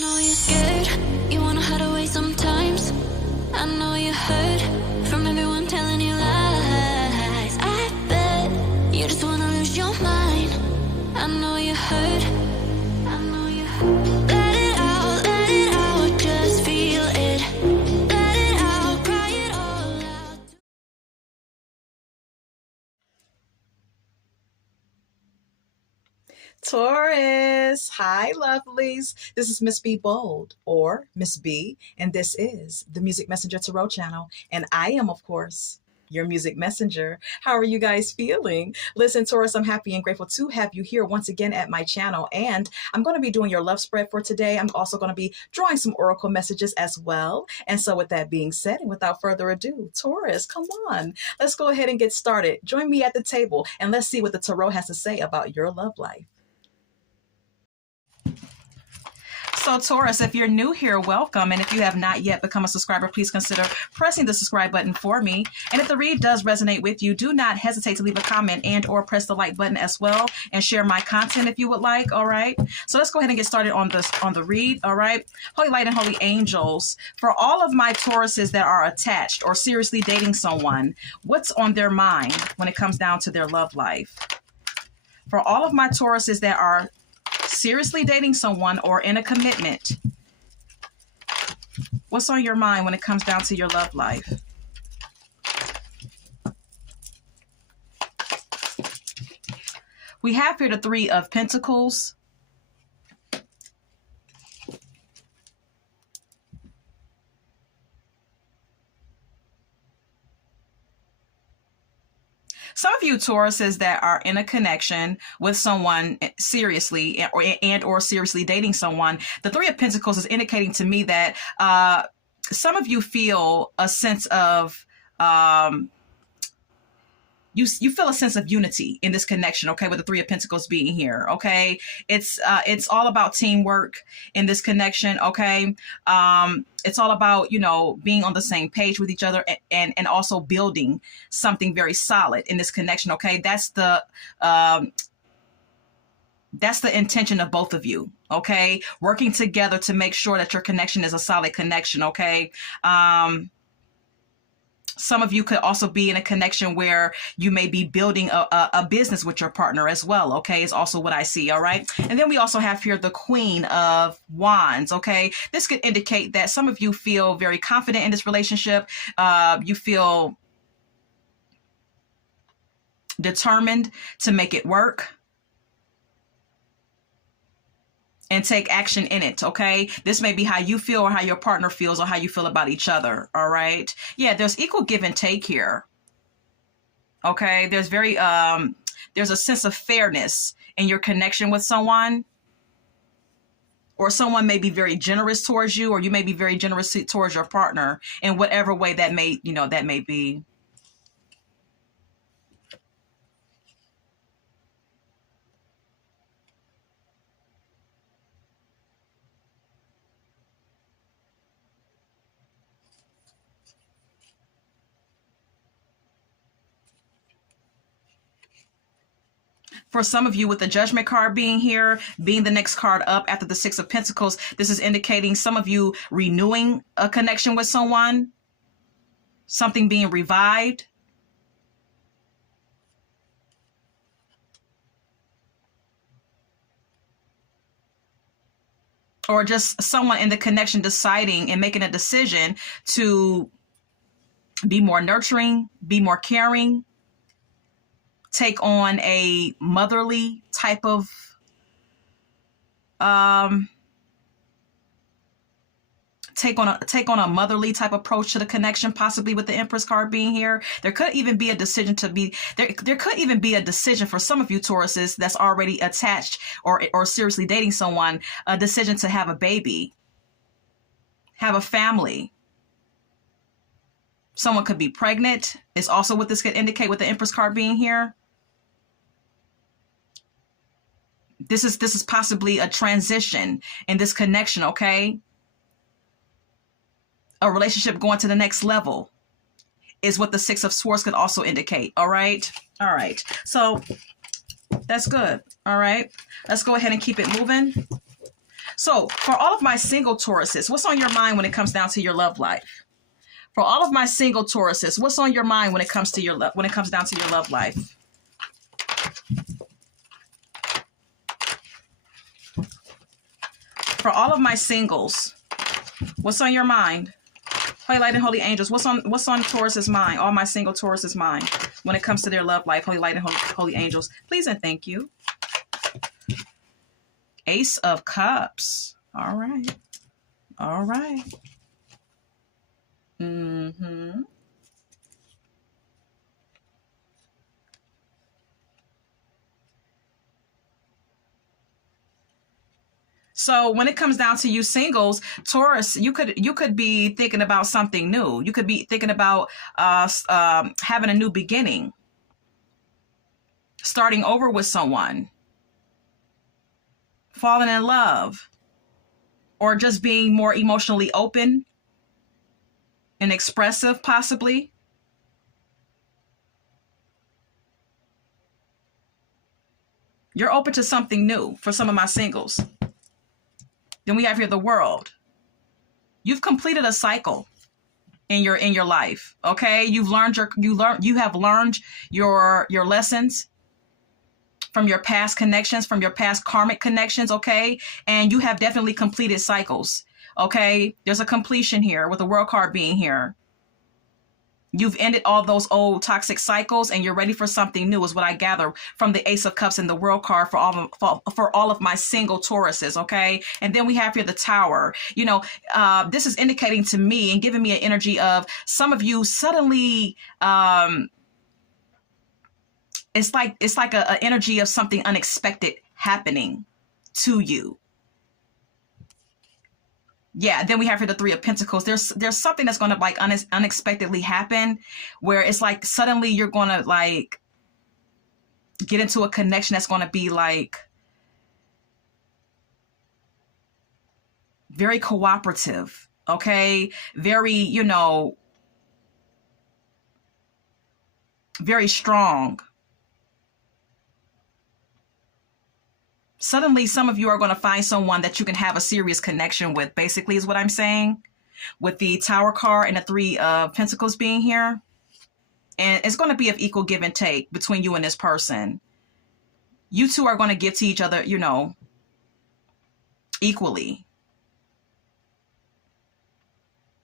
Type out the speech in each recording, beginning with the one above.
know you're scared, you wanna hide away sometimes. I know you hurt from everyone telling you lies. I bet you just wanna lose your mind. I know you hurt, I know you hurt. Let it out, just feel it. Let it out, cry it all out. Taurus, hi lovelies. This is Miss B Bold, or Miss B, and this is the Music Messenger Tarot channel. And I am, of course, your music messenger. How are you guys feeling? Listen, Taurus, I'm happy and grateful to have you here once again at my channel. And I'm going to be doing your love spread for today. I'm also going to be drawing some oracle messages as well. And so with that being said, and without further ado, Taurus, come on, let's go ahead and get started. Join me at the table and let's see what the tarot has to say about your love life. So Taurus, if you're new here, welcome. And if you have not yet become a subscriber, please consider pressing the subscribe button for me. And if the read does resonate with you, do not hesitate to leave a comment and or press the like button as well, and share my content if you would like. All right. So let's go ahead and get started on the read. All right. Holy light and holy angels, for all of my Tauruses that are attached or seriously dating someone, what's on their mind when it comes down to their love life? For all of my Tauruses that are seriously dating someone or in a commitment, what's on your mind when it comes down to your love life? We have here the Three of Pentacles. Some of you Tauruses that are in a connection with someone seriously or seriously dating someone, the Three of Pentacles is indicating to me that some of you feel a sense of you feel a sense of unity in this connection, okay, with the Three of Pentacles being here, okay? It's all about teamwork in this connection, okay? It's all about, being on the same page with each other and also building something very solid in this connection, okay? That's the intention of both of you, okay? Working together to make sure that your connection is a solid connection, okay? Some of you could also be in a connection where you may be building a business with your partner as well, okay, is also what I see, all right? And then we also have here the Queen of Wands, okay? This could indicate that some of you feel very confident in this relationship. You feel determined to make it work and take action in it, okay? This may be how you feel or how your partner feels or how you feel about each other, all right? Yeah, there's equal give and take here, okay? There's there's a sense of fairness in your connection with someone, or someone may be very generous towards you, or you may be very generous towards your partner in whatever way that may, that may be. For some of you, with the Judgment card being here, being the next card up after the Six of Pentacles, this is indicating some of you renewing a connection with someone, something being revived. Or just someone in the connection deciding and making a decision to be more nurturing, be more caring, take on a motherly type of take on a motherly type approach to the connection, possibly with the Empress card being here. There could even be a decision to be there could even be a decision for some of you Tauruses that's already attached or seriously dating someone, a decision to have a baby, have a family. Someone could be pregnant. Is also what this could indicate with the Empress card being here. This is possibly a transition in this connection, okay? A relationship going to the next level is what the Six of Swords could also indicate, all right? All right, so that's good, all right? Let's go ahead and keep it moving. So for all of my single Tauruses, what's on your mind when it comes down to your love life? For all of my single Tauruses, what's on your mind when it comes to when it comes down to your love life? For all of my singles, what's on your mind? Holy Light and Holy Angels, what's on Taurus's mind? All my single Taurus's mind when it comes to their love life. Holy Light and Holy Angels, please and thank you. Ace of Cups. All right. All right. Mm-hmm. So when it comes down to you singles, Taurus, you could be thinking about something new. You could be thinking about having a new beginning, starting over with someone, falling in love, or just being more emotionally open and expressive, possibly. You're open to something new for some of my singles. Then we have here the World. You've completed a cycle in your life. Okay, you have learned your lessons from your past connections, from your past karmic connections. Okay, and you have definitely completed cycles. Okay, there's a completion here with the World card being here. You've ended all those old toxic cycles and you're ready for something new, is what I gather from the Ace of Cups and the World card for all of my single Tauruses, okay? And then we have here the Tower. You know, this is indicating to me and giving me an energy of some of you suddenly, it's like an energy of something unexpected happening to you. Yeah, then we have here the Three of Pentacles. There's something that's going to like unexpectedly happen where it's like suddenly you're going to like get into a connection that's going to be like very cooperative, okay? Very, you know, very strong. Suddenly, some of you are going to find someone that you can have a serious connection with, basically, is what I'm saying. With the Tower card and the Three of Pentacles being here. And it's going to be of equal give and take between you and this person. You two are going to give to each other, you know, equally.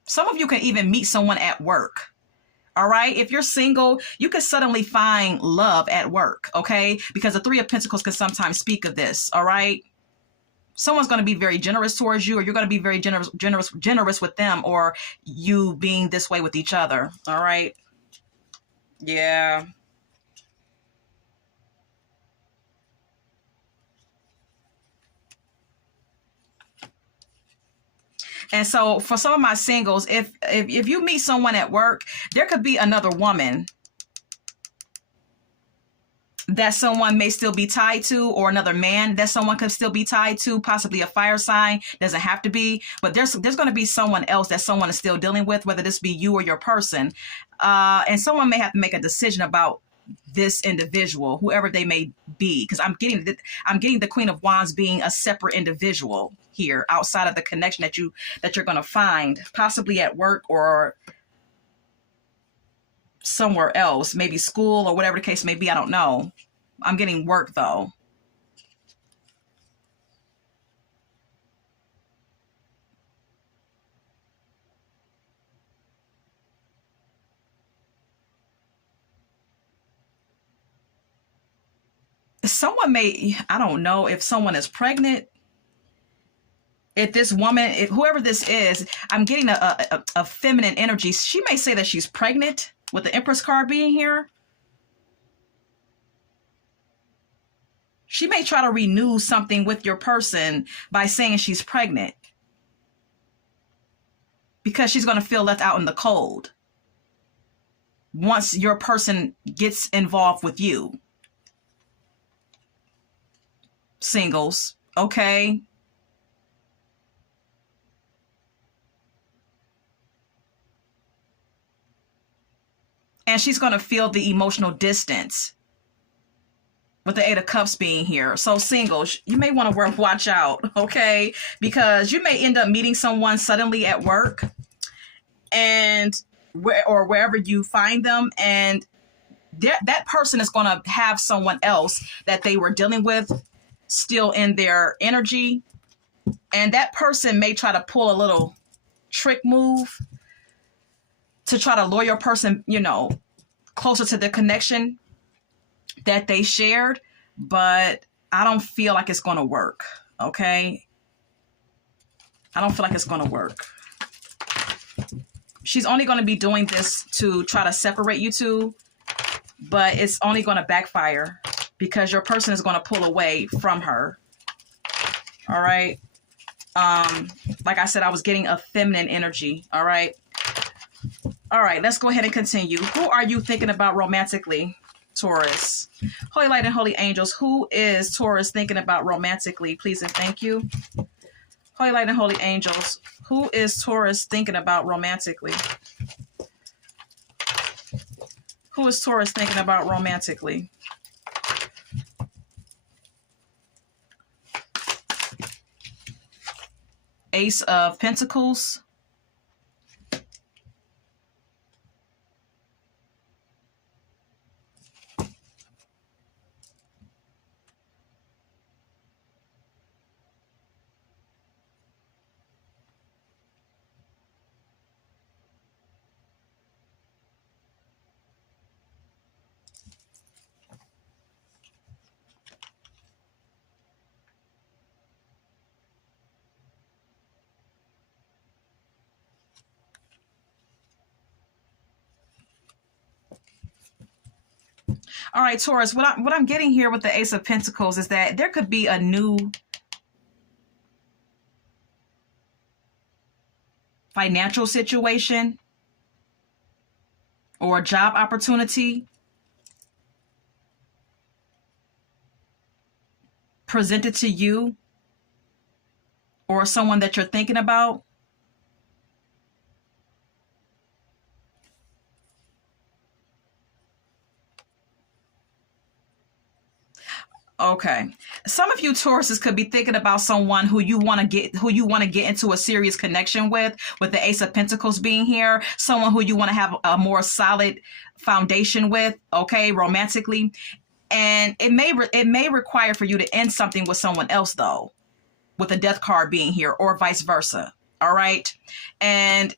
Some of you can even meet someone at work. All right. If you're single, you can suddenly find love at work. Okay. Because the Three of Pentacles can sometimes speak of this. All right. Someone's going to be very generous towards you, or you're going to be very generous with them, or you being this way with each other. All right. Yeah. And so for some of my singles, if you meet someone at work, there could be another woman that someone may still be tied to, or another man that someone could still be tied to, possibly a fire sign. Doesn't have to be, but there's going to be someone else that someone is still dealing with, whether this be you or your person. And someone may have to make a decision about this individual, whoever they may be, because I'm getting the Queen of Wands being a separate individual here outside of the connection that you're going to find possibly at work or somewhere else, maybe school or whatever the case may be. I don't know. I'm getting work though. Someone may, I don't know if someone is pregnant. If this woman, if whoever this is, I'm getting a feminine energy. She may say that she's pregnant with the Empress card being here. She may try to renew something with your person by saying she's pregnant because she's going to feel left out in the cold once your person gets involved with you. Singles, okay? And she's going to feel the emotional distance with the Eight of Cups being here. So singles, you may want to watch out, okay? Because you may end up meeting someone suddenly at work and wherever you find them, and that person is going to have someone else that they were dealing with still in their energy. And that person may try to pull a little trick move to try to lure your person, you know, closer to the connection that they shared, but I don't feel like it's going to work, okay? I don't feel like it's going to work. She's only going to be doing this to try to separate you two, but it's only going to backfire because your person is going to pull away from her. All right? Like I said, I was getting a feminine energy, all right? All right, let's go ahead and continue. Who are you thinking about romantically, Taurus? Holy Light and Holy Angels, who is Taurus thinking about romantically? Please and thank you. Holy Light and Holy Angels, who is Taurus thinking about romantically? Who is Taurus thinking about romantically? Ace of Pentacles. All right, Taurus, what I'm getting here with the Ace of Pentacles is that there could be a new financial situation or a job opportunity presented to you or someone that you're thinking about. Okay. Some of you Tauruses could be thinking about someone who you want to get into a serious connection with the Ace of Pentacles being here, someone who you want to have a more solid foundation with, okay, romantically. And it may require for you to end something with someone else though, with the Death card being here, or vice versa. All right? And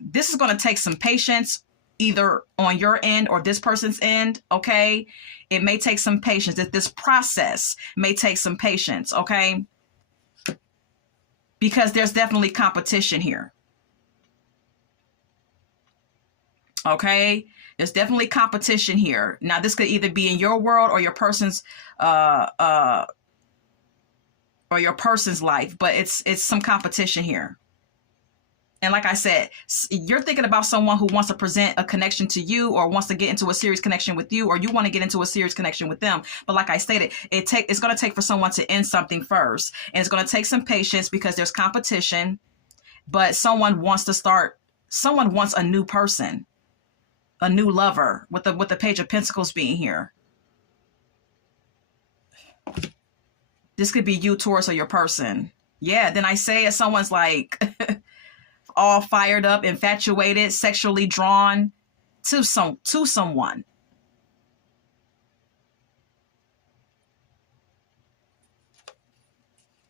this is going to take some patience either on your end or this person's end, okay? It may take some patience. This process may take some patience, okay? Because there's definitely competition here. Okay? There's definitely competition here. Now, this could either be in your world or your person's life, but it's some competition here. And like I said, you're thinking about someone who wants to present a connection to you or wants to get into a serious connection with you, or you want to get into a serious connection with them. But like I stated, it's going to take for someone to end something first. And it's going to take some patience because there's competition. But someone wants a new person, a new lover, with the Page of Pentacles being here. This could be you, Taurus, or your person. Yeah, then I say if someone's like... all fired up, infatuated, sexually drawn to someone.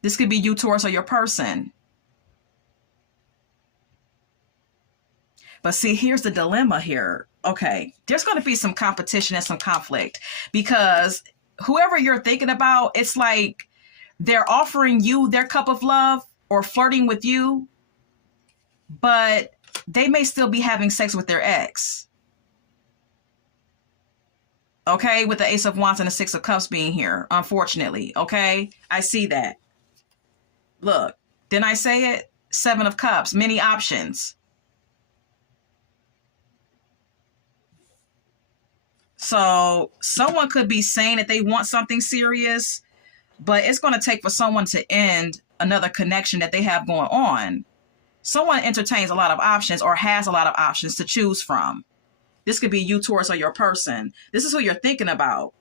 This could be you, Taurus, or your person. But see, here's the dilemma here. Okay, there's going to be some competition and some conflict because whoever you're thinking about, it's like they're offering you their cup of love or flirting with you, but they may still be having sex with their ex. Okay, with the Ace of Wands and the Six of Cups being here, unfortunately. Okay, I see that. Look, didn't I say it? Seven of Cups, many options. So someone could be saying that they want something serious, but it's going to take for someone to end another connection that they have going on. Someone entertains a lot of options or has a lot of options to choose from. This could be you, Taurus, or your person. This is who you're thinking about.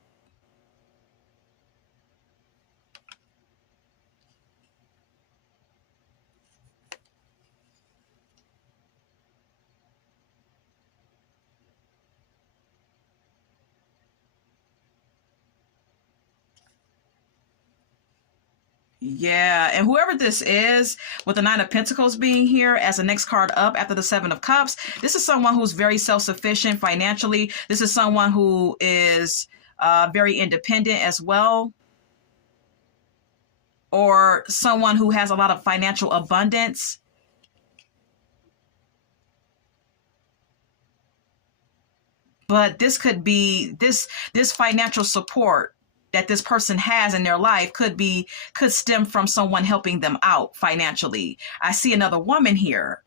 Yeah, and whoever this is, with the Nine of Pentacles being here as the next card up after the Seven of Cups, this is someone who's very self-sufficient financially. This is someone who is very independent as well, or someone who has a lot of financial abundance. But this could be this financial support that this person has in their life could stem from someone helping them out financially. I see another woman here.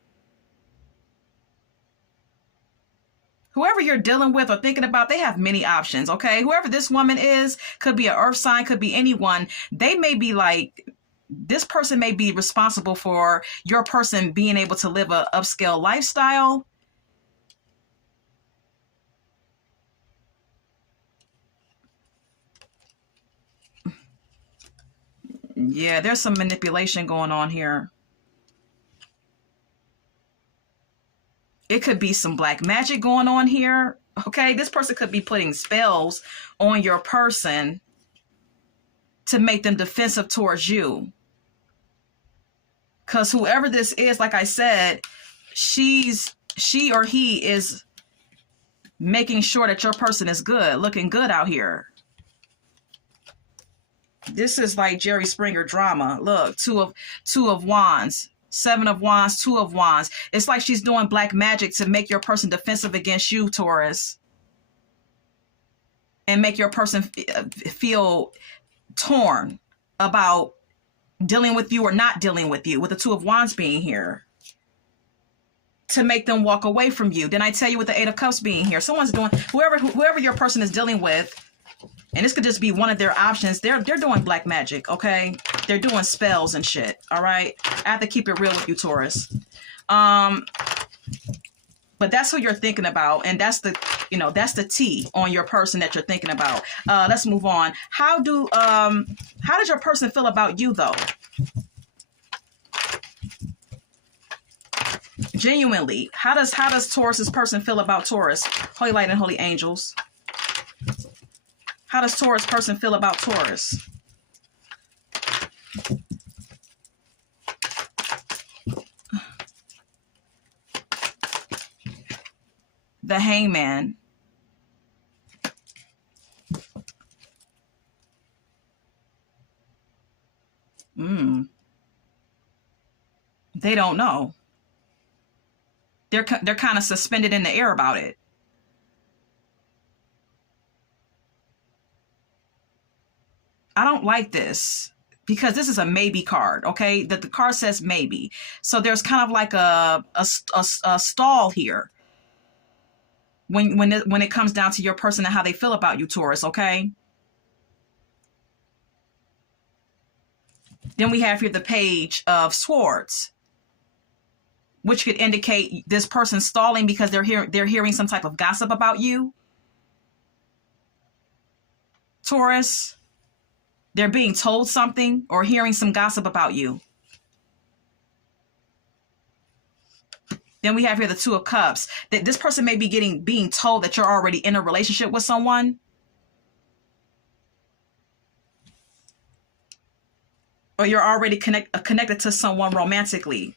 Whoever you're dealing with or thinking about, they have many options, okay? Whoever this woman is, could be an earth sign, could be anyone. They may be like, this person may be responsible for your person being able to live a upscale lifestyle. Yeah, there's some manipulation going on here. It could be some black magic going on here. Okay, this person could be putting spells on your person to make them defensive towards you. Because whoever this is, like I said, she or he is making sure that your person is good, looking good out here. This is like Jerry Springer drama. Look, two of wands, Seven of wands, Two of wands. It's like she's doing black magic to make your person defensive against you, Taurus, and make your person feel torn about dealing with you or not dealing with you, with the Two of wands being here, to make them walk away from you. Then I tell you, with the Eight of Cups being here, someone's doing, whoever your person is dealing with, and this could just be one of their options. They're doing black magic, okay? They're doing spells and shit, all right? I have to keep it real with you, Taurus. But that's who you're thinking about, and that's the T on your person that you're thinking about. Let's move on. How does your person feel about you, though? Genuinely, how does Taurus's person feel about Taurus? Holy light and holy angels. How does Taurus person feel about Taurus? The Hangman. They don't know. They're kind of suspended in the air about it. I don't like this because this is a maybe card, okay? The card says maybe. So there's kind of like a stall here when it comes down to your person and how they feel about you, Taurus, okay? Then we have here the Page of Swords, which could indicate this person stalling because they're hearing some type of gossip about you, Taurus. They're being told something or hearing some gossip about you. Then we have here the Two of Cups. That this person may be being told that you're already in a relationship with someone. Or you're already connected to someone romantically.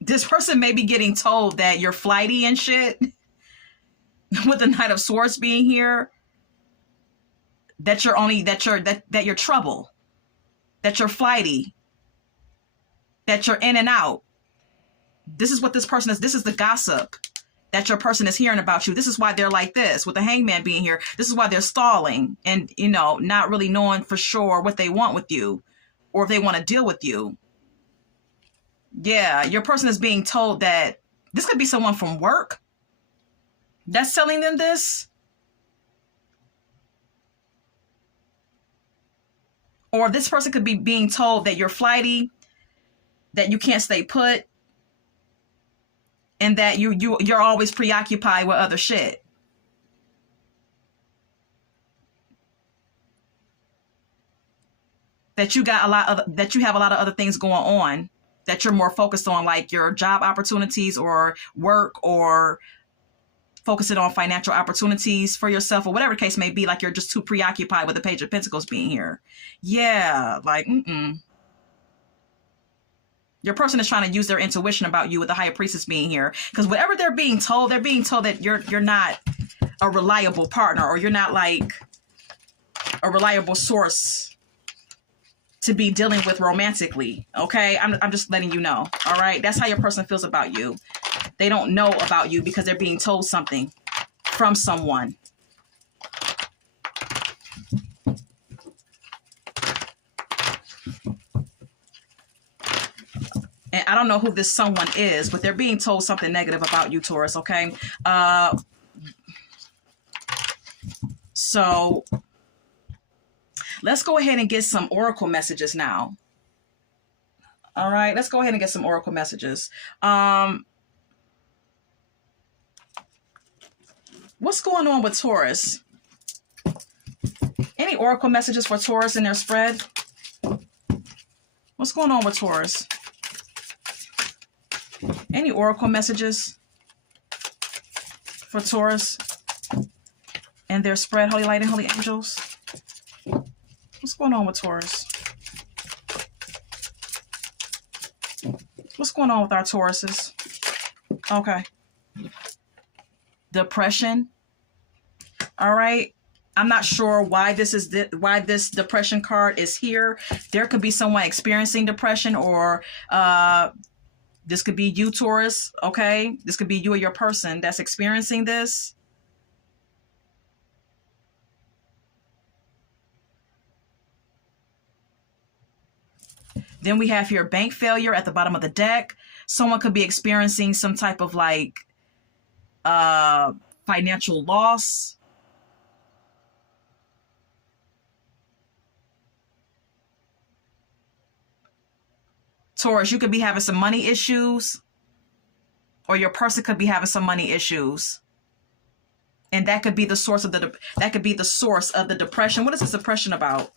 This person may be getting told that you're flighty and shit. With the Knight of Swords being here, that you're trouble, that you're flighty, that you're in and out. This is what this person is. This is the gossip that your person is hearing about you. This is why they're like this, with the Hangman being here. This is why they're stalling and, not really knowing for sure what they want with you or if they want to deal with you. Yeah, your person is being told that this could be someone from work that's telling them this. Or this person could be being told that you're flighty, that you can't stay put, and that you're always preoccupied with other shit. That you have a lot of other things going on, that you're more focused on, like your job opportunities or work or focusing on financial opportunities for yourself or whatever the case may be, like you're just too preoccupied with the Page of Pentacles being here. Yeah, like, Your person is trying to use their intuition about you with the High Priestess being here. Because whatever they're being told that you're not a reliable partner, or you're not like a reliable source to be dealing with romantically. Okay, I'm just letting you know. All right, that's how your person feels about you. They don't know about you because they're being told something from someone. And I don't know who this someone is, but they're being told something negative about you, Taurus, okay? So let's go ahead and get some oracle messages now. All right, let's go ahead and get some oracle messages. What's going on with Taurus? Any oracle messages for Taurus in their spread? What's going on with Taurus? Any oracle messages for Taurus and their spread, Holy Light and Holy Angels? What's going on with Taurus? What's going on with our Tauruses? Okay. Depression. All right. I'm not sure why why this depression card is here. There could be someone experiencing depression, or this could be you, Taurus. Okay. This could be you or your person that's experiencing this. Then we have here bank failure at the bottom of the deck. Someone could be experiencing some type of like financial loss. Taurus, you could be having some money issues, or your person could be having some money issues. And that could be the source of the depression. What is this depression about?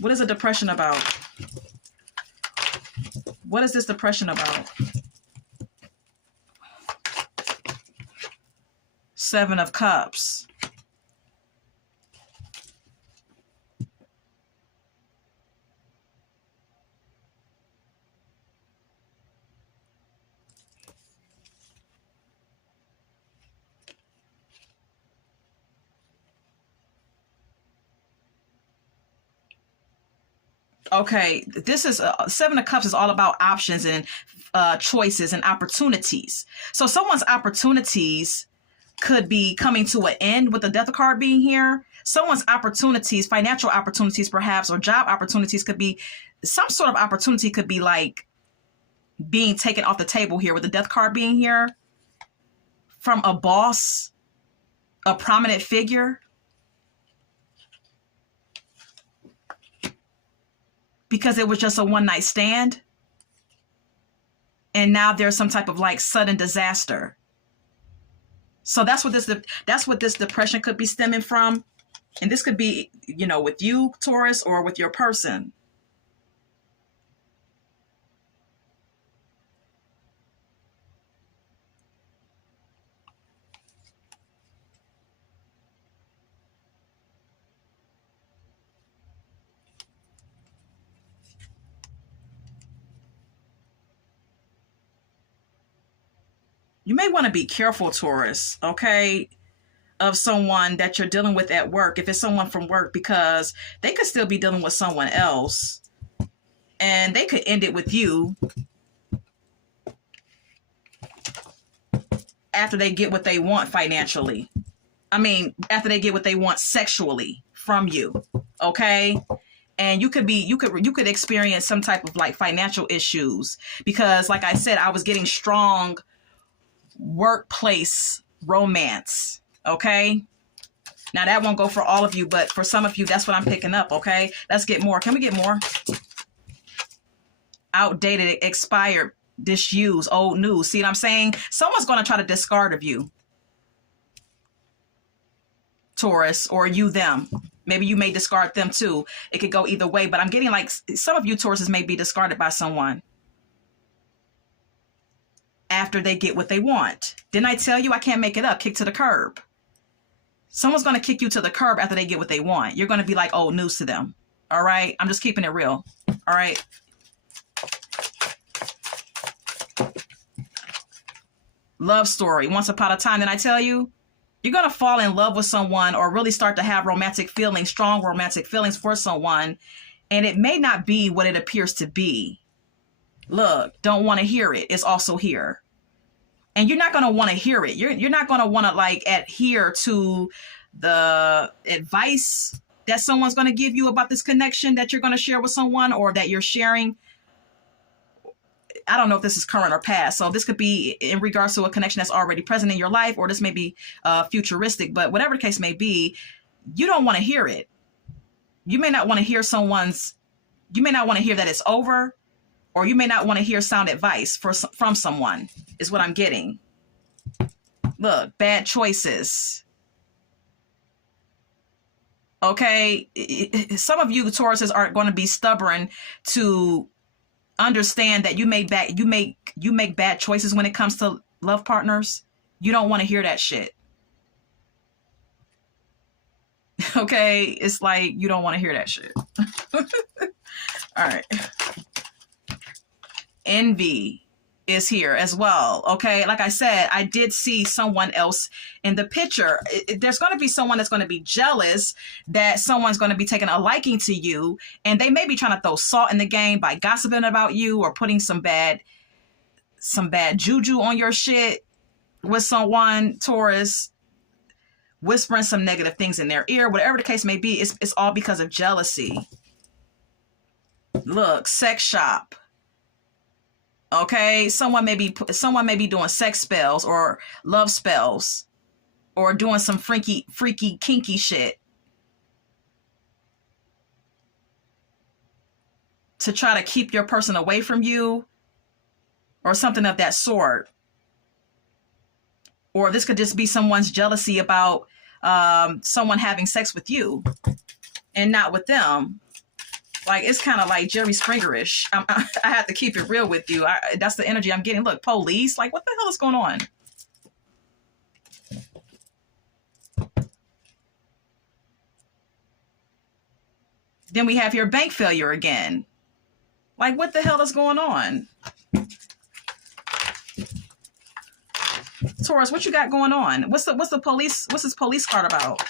What is a depression about? What is this depression about? Seven of Cups. Okay, this is Seven of Cups is all about options and choices and opportunities. So someone's opportunities could be coming to an end with the Death card being here. Someone's opportunities, financial opportunities perhaps, or job opportunities could be, some sort of opportunity could be like being taken off the table here with the Death card being here from a boss, a prominent figure. Because it was just a one-night stand. And now there's some type of like sudden disaster. So that's what this depression could be stemming from. And this could be, you know, with you, Taurus, or with your person. You may want to be careful, Taurus, okay, of someone that you're dealing with at work, if it's someone from work, because they could still be dealing with someone else and they could end it with you after they get what they want financially. I mean, after they get what they want sexually from you, okay? And you could experience some type of like financial issues because, like I said, I was getting strong workplace romance. Okay, now that won't go for all of you, but for some of you, that's what I'm picking up. Okay, let's get more. Can we get more? Outdated, expired, disused, old news. See what I'm saying? Someone's going to try to discard of you, Taurus, or you them. Maybe you may discard them too. It could go either way, but I'm getting like some of you Tauruses may be discarded by someone. after they get what they want. Didn't I tell you I can't make it up? Kick to the curb. Someone's going to kick you to the curb after they get what they want. You're going to be like old news to them. All right? I'm just keeping it real. All right? Love story. Once upon a time, didn't I tell you? You're going to fall in love with someone or really start to have romantic feelings, strong romantic feelings for someone. And it may not be what it appears to be. Look, don't want to hear it. It's also here. And you're not going to want to hear it. You're not going to want to like adhere to the advice that someone's going to give you about this connection that you're going to share with someone or that you're sharing. I don't know if this is current or past. So this could be in regards to a connection that's already present in your life, or this may be futuristic, but whatever the case may be, you don't want to hear it. You may not want to hear you may not want to hear that it's over, or you may not want to hear sound advice from someone, is what I'm getting. Look, bad choices. Okay. Some of you Tauruses are going to be stubborn to understand that you make bad choices when it comes to love partners. You don't want to hear that shit. Okay. It's like, you don't want to hear that shit. All right. Envy is here as well. Okay. Like I said, I did see someone else in the picture. There's going to be someone that's going to be jealous that someone's going to be taking a liking to you. And they may be trying to throw salt in the game by gossiping about you or putting some bad juju on your shit with someone, Taurus, whispering some negative things in their ear, whatever the case may be. It's all because of jealousy. Look, sex shop. Okay, someone may be doing sex spells or love spells or doing some freaky, kinky shit to try to keep your person away from you or something of that sort. Or this could just be someone's jealousy about someone having sex with you and not with them. Like, it's kind of like Jerry Springer-ish. I have to keep it real with you. That's the energy I'm getting. Look, police. Like, what the hell is going on? Then we have your bank failure again. Like, what the hell is going on? Taurus, what you got going on? What's this police card about?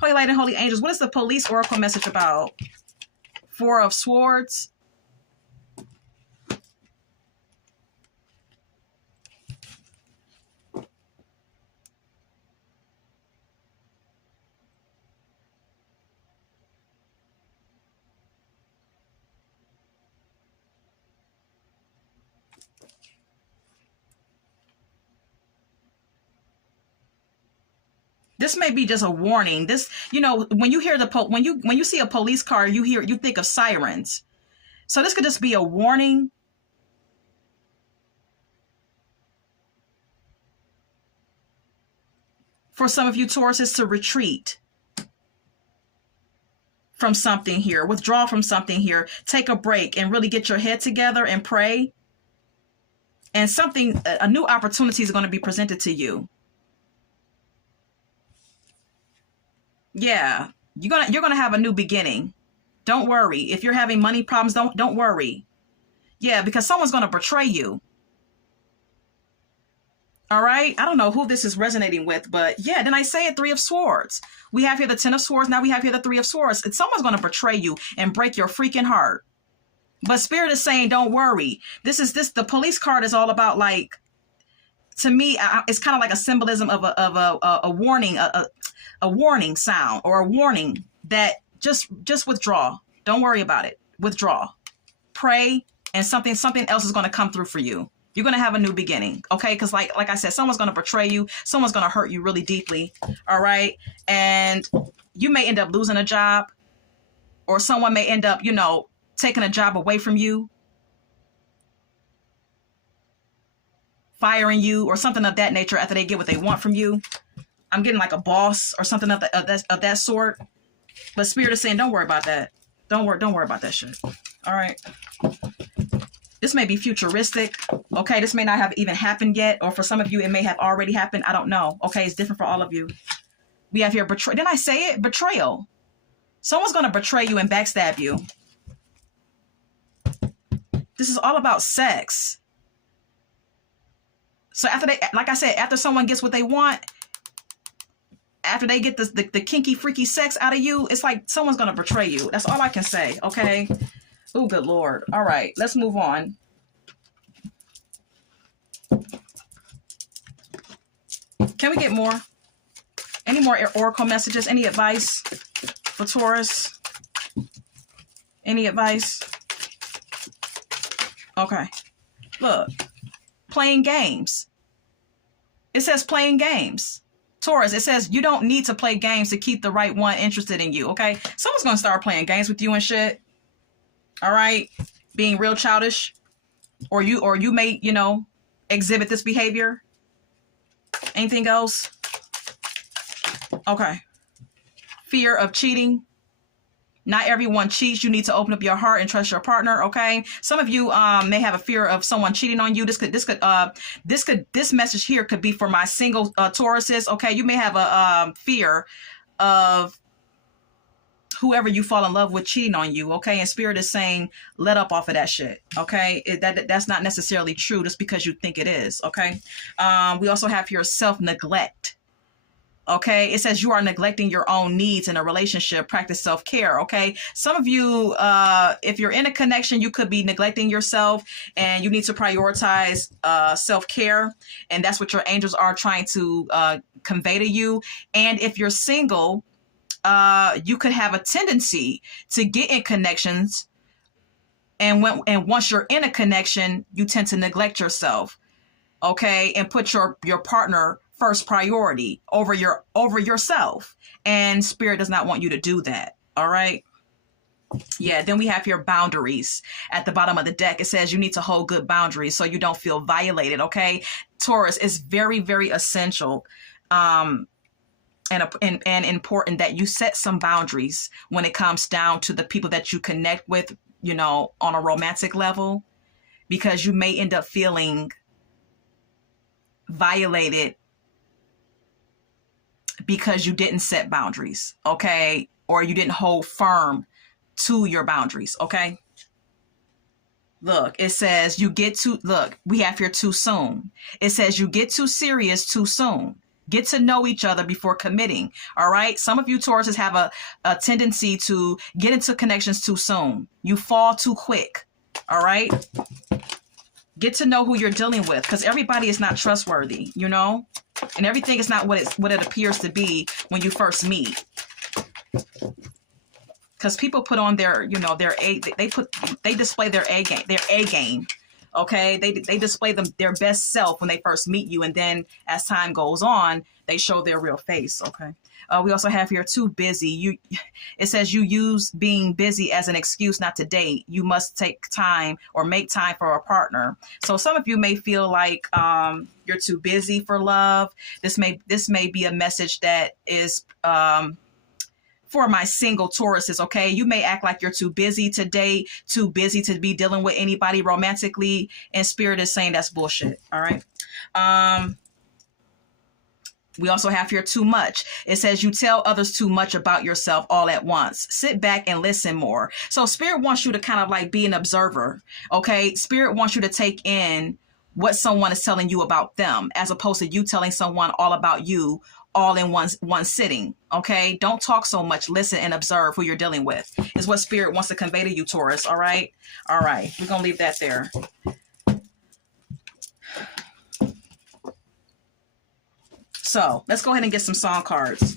Holy Light and Holy Angels. What is the police oracle message about? Four of Swords. This may be just a warning. This, when you hear when you see a police car, you think of sirens. So this could just be a warning. For some of you Tauruses to retreat from something here, withdraw from something here, take a break and really get your head together and pray. And a new opportunity is going to be presented to you. Yeah, you're gonna have a new beginning. Don't worry. If you're having money problems, don't worry. Yeah, because someone's gonna betray you. All right. I don't know who this is resonating with, but yeah. Then I say it, Three of Swords. We have here the Ten of Swords. Now we have here the Three of Swords. And someone's gonna betray you and break your freaking heart. But Spirit is saying, don't worry. The police card is all about, like, to me, it's kind of like a symbolism of a warning, a warning sound, or a warning that just withdraw. Don't worry about it. Withdraw. Pray, and something else is going to come through for you. You're going to have a new beginning, okay? Because like I said, someone's going to betray you. Someone's going to hurt you really deeply, all right? And you may end up losing a job, or someone may end up, taking a job away from you, firing you, or something of that nature after they get what they want from you. I'm getting like a boss or something of that sort. But Spirit is saying, don't worry about that. Don't worry about that shit. All right. This may be futuristic. Okay, this may not have even happened yet, or for some of you, it may have already happened. I don't know. Okay, it's different for all of you. We have here betrayal. Didn't I say it? Betrayal. Someone's going to betray you and backstab you. This is all about sex. So after they, like I said, after someone gets what they want, after they get the kinky, freaky sex out of you, it's like someone's going to betray you. That's all I can say, okay? Oh, good Lord. All right, let's move on. Can we get more? Any more oracle messages? Any advice for Taurus? Any advice? Okay. Look, playing games. It says playing games. Taurus, it says you don't need to play games to keep the right one interested in you, okay? Someone's going to start playing games with you and shit. All right? Being real childish. Or you may, you know, exhibit this behavior. Anything else? Okay. Fear of cheating. Not everyone cheats. You need to open up your heart and trust your partner. Okay. Some of you may have a fear of someone cheating on you. This message here could be for my single Tauruses. Okay. You may have a fear of whoever you fall in love with cheating on you. Okay. And Spirit is saying, let up off of that shit. Okay. That's not necessarily true just because you think it is. Okay. We also have here self-neglect. Okay, it says you are neglecting your own needs in a relationship. Practice self-care. Okay, some of you, if you're in a connection, you could be neglecting yourself, and you need to prioritize self-care, and that's what your angels are trying to convey to you. And if you're single, you could have a tendency to get in connections, and once you're in a connection, you tend to neglect yourself. Okay, and put your partner first priority over yourself, and Spirit does not want you to do that. All right. Yeah. Then we have your boundaries at the bottom of the deck. It says you need to hold good boundaries so you don't feel violated. Okay. Taurus, is very, very essential and important that you set some boundaries when it comes down to the people that you connect with, you know, on a romantic level, because you may end up feeling violated because you didn't set boundaries, okay? Or you didn't hold firm to your boundaries, okay? Look, it says we have here too soon. It says you get too serious too soon. Get to know each other before committing, all right? Some of you Tauruses have a tendency to get into connections too soon. You fall too quick, all right? Get to know who you're dealing with, because everybody is not trustworthy, you know? And everything is not what it appears to be when you first meet. Because people put on their, you know, they display their A game. Okay, they display their best self when they first meet you, and then as time goes on, they show their real face. Okay. We also have here too busy. It says you use being busy as an excuse not to date. You must take time or make time for a partner. So some of you may feel like you're too busy for love. This may be a message that is for my single Tauruses. Okay, you may act like you're too busy to date, too busy to be dealing with anybody romantically, and Spirit is saying that's bullshit. All right. We also have here too much. It says you tell others too much about yourself all at once. Sit back and listen more. So Spirit wants you to kind of like be an observer. Okay. Spirit wants you to take in what someone is telling you about them, as opposed to you telling someone all about you all in one sitting. Okay. Don't talk so much. Listen and observe who you're dealing with is what Spirit wants to convey to you, Taurus. All right. All right. We're going to leave that there. So let's go ahead and get some song cards.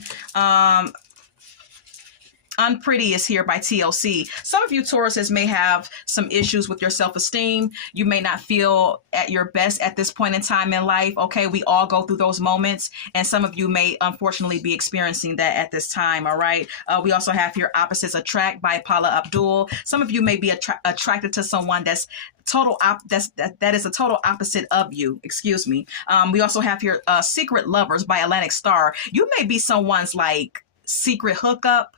Unpretty is here by TLC. Some of you Tauruses may have some issues with your self-esteem. You may not feel at your best at this point in time in life. Okay, we all go through those moments, and some of you may unfortunately be experiencing that at this time. All right. We also have here Opposites Attract by Paula Abdul. Some of you may be attracted to someone that's that is a total opposite of you. Excuse me. We also have here Secret Lovers by Atlantic Star. You may be someone's like secret hookup,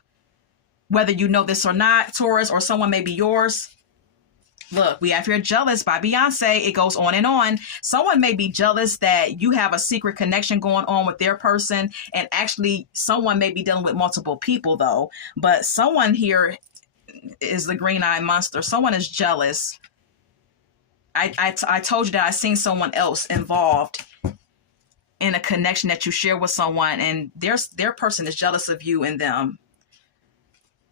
whether you know this or not, Taurus, or someone may be yours. Look, we have here Jealous by Beyonce. It goes on and on. Someone may be jealous that you have a secret connection going on with their person. And actually, someone may be dealing with multiple people, though. But someone here is the green-eyed monster. Someone is jealous. I told you that I seen someone else involved in a connection that you share with someone. And their person is jealous of you and them.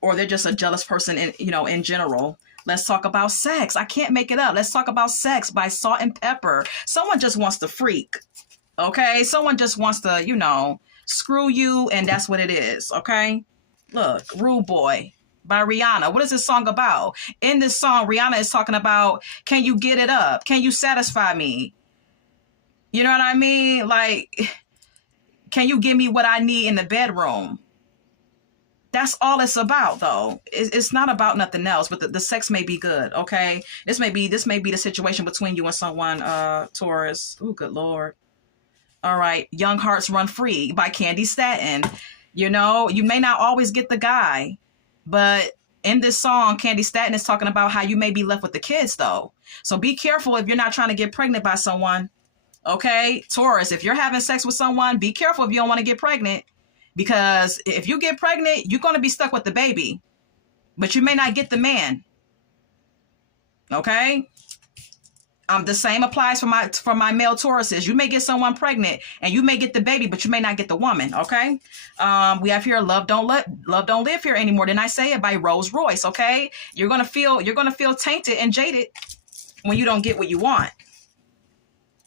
Or they're just a jealous person in general. Let's talk about sex. I can't make it up. Let's talk about sex by Salt and Pepper. Someone just wants to freak. Okay? Someone just wants to, screw you, and that's what it is. Okay? Look, Rude Boy by Rihanna. What is this song about? In this song, Rihanna is talking about, can you get it up? Can you satisfy me? You know what I mean? Like, can you give me what I need in the bedroom? That's all it's about, though. It's not about nothing else, but the sex may be good, okay? This may be the situation between you and someone, Taurus. Oh, good Lord. All right. Young Hearts Run Free by Candy Staton. You may not always get the guy, but in this song, Candy Staton is talking about how you may be left with the kids, though. So be careful if you're not trying to get pregnant by someone, okay? Taurus, if you're having sex with someone, be careful if you don't want to get pregnant. Because if you get pregnant, you're going to be stuck with the baby. But you may not get the man. Okay? The same applies for my male Tauruses. You may get someone pregnant and you may get the baby, but you may not get the woman. Okay? We have here Love Don't Live Here Anymore. Didn't I say it? By Rose Royce. Okay? You're gonna feel tainted and jaded when you don't get what you want.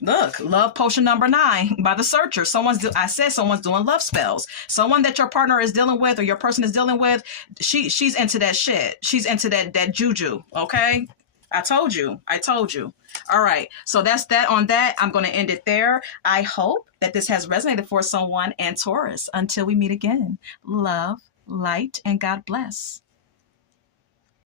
Look, Love Potion number 9 by The Searcher. Someone's doing love spells. Someone that your partner is dealing with or your person is dealing with, she's into that shit. She's into that juju, okay? I told you. All right, so that's that on that. I'm going to end it there. I hope that this has resonated for someone. And Taurus, until we meet again, love, light, and God bless.